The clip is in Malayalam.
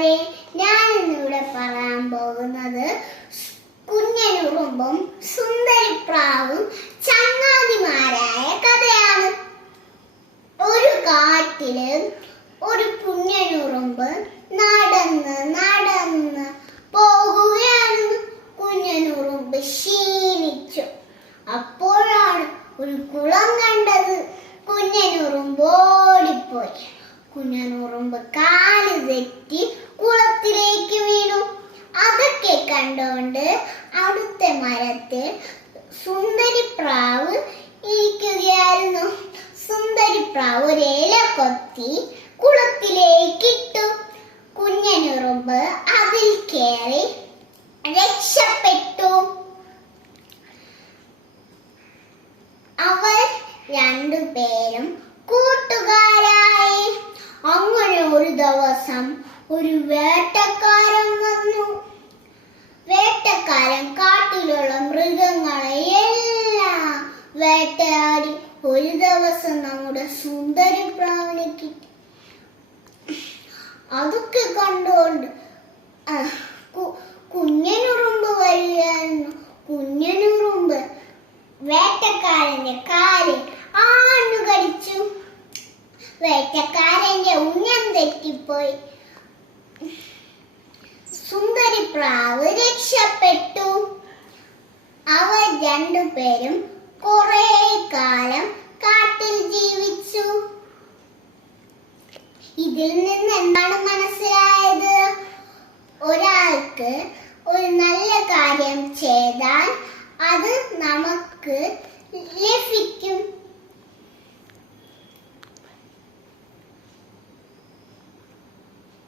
ഞാൻ ഇന്നിവിടെ പറയാൻ പോകുന്നത് കുഞ്ഞനുറുമ്പും സുന്ദരിപ്രാവും ചങ്ങാതിമാരായ കഥയാണ്. ഒരു കാട്ടില് ഒരു കുഞ്ഞനുറുമ്പ് നടന്ന് പോകുകയാണ്. കുഞ്ഞനുറുമ്പ് ക്ഷീണിച്ചു. അപ്പോഴാണ് ഒരു കുളം കണ്ടത്. കുഞ്ഞനുറുമ്പ് ഓടിപ്പോയി. കുഞ്ഞനുറുമ്പ് കാല് തെറ്റി കുളത്തിലേക്ക് വീണു. അതൊക്കെ കണ്ടുകൊണ്ട് അടുത്ത മരത്തിൽ സുന്ദരിപ്രാവ് ഇരിക്കുകയായിരുന്നു. സുന്ദരിപ്രാവ് ഒരു ഇല കൊത്തി കുളത്തിലേക്ക് ഇട്ടു. കുഞ്ഞനുറുമ്പ് അതിൽ കയറി രക്ഷപ്പെട്ടു. അവർ രണ്ടുപേരും കൂട്ടുകാരായി. അങ്ങനെ ഒരു ദിവസം ഒരു വേട്ടക്കാരൻ വന്നു. വേട്ടക്കാരൻ കാട്ടിലുള്ള മൃഗങ്ങളെ എല്ലാം വേട്ടയാടി ഒരു ദിവസം നമ്മുടെ സുന്ദരിപ്രാവിനെ കിട്ടി. അതൊക്കെ കണ്ടുകൊണ്ട് കുഞ്ഞനുറുമ്പ് വരികയായിരുന്നു. കുഞ്ഞനുറുമ്പ് വേട്ടക്കാരന്റെ കാലിൽ ആഞ്ഞു കടിച്ചു. വേട്ടക്കാരന്റെ ഉന്നം തെറ്റിപ്പോയി. സുന്ദരിപ്രാവ് രക്ഷപ്പെട്ടു. അവർ രണ്ടുപേരും കുറെ കാലം കാട്ടിൽ ജീവിച്ചു. ഇതിൽ നിന്ന് എന്താണ് മനസ്സിലായത്? ഒരാൾക്ക് ഒരു നല്ല കാര്യം ചെയ്താൽ അത് നമുക്ക് ലഭിക്കും.